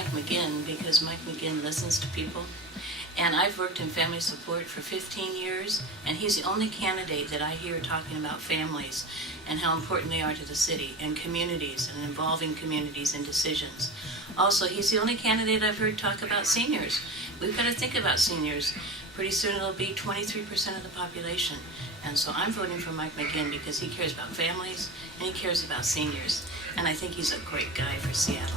Mike McGinn because Mike McGinn listens to people. And I've worked in family support for 15 years, and he's the only candidate that I hear talking about families and how important they are to the city and communities and involving communities in decisions. Also, he's the only candidate I've heard talk about seniors. We've got to think about seniors. Pretty soon it'll be 23% of the population. And so I'm voting for Mike McGinn because he cares about families and he cares about seniors. And I think he's a great guy for Seattle.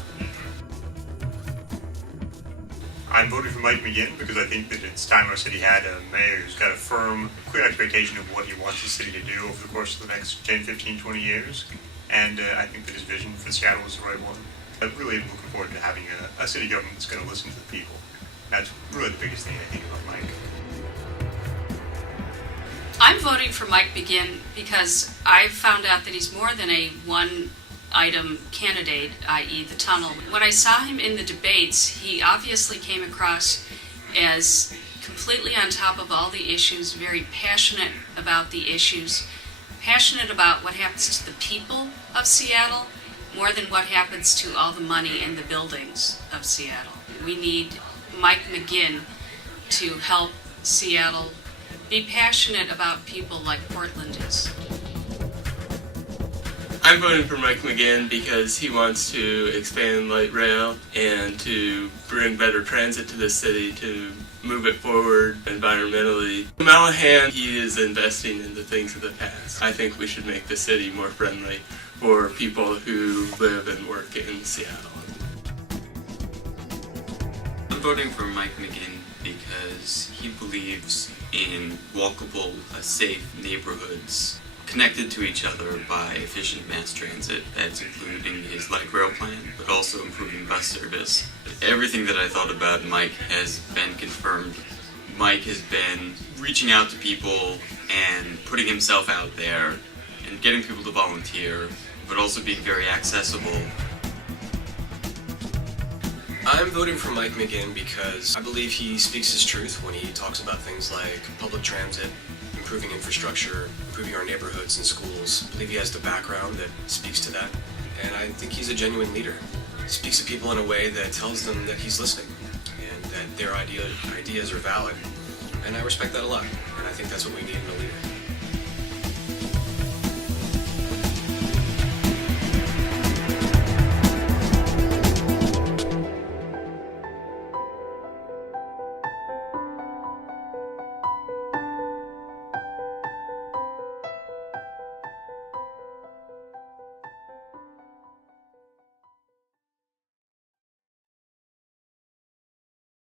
I'm voting for Mike McGinn because I think that it's time our city had a mayor who's got a firm, clear expectation of what he wants the city to do over the course of the next 10, 15, 20 years. And I think that his vision for Seattle is the right one. I really am looking forward to having a city government that's going to listen to the people. That's really the biggest thing I think about Mike. I'm voting for Mike McGinn because I've found out that he's more than a one-item candidate, i.e. the tunnel. When I saw him in the debates, he obviously came across as completely on top of all the issues, very passionate about the issues, passionate about what happens to the people of Seattle, more than what happens to all the money in the buildings of Seattle. We need Mike McGinn to help Seattle be passionate about people like Portland is. I'm voting for Mike McGinn because he wants to expand light rail and to bring better transit to the city, to move it forward environmentally. Malahan, he is investing in the things of the past. I think we should make the city more friendly for people who live and work in Seattle. I'm voting for Mike McGinn because he believes in walkable, safe neighborhoods connected to each other by efficient mass transit. That's including his light rail plan, but also improving bus service. Everything that I thought about Mike has been confirmed. Mike has been reaching out to people and putting himself out there and getting people to volunteer, but also being very accessible. I'm voting for Mike McGinn because I believe he speaks his truth when he talks about things like public transit, improving infrastructure, improving our neighborhoods and schools. I believe he has the background that speaks to that, and I think he's a genuine leader. He speaks to people in a way that tells them that he's listening and that their ideas are valid, and I respect that a lot, and I think that's what we need in a leader.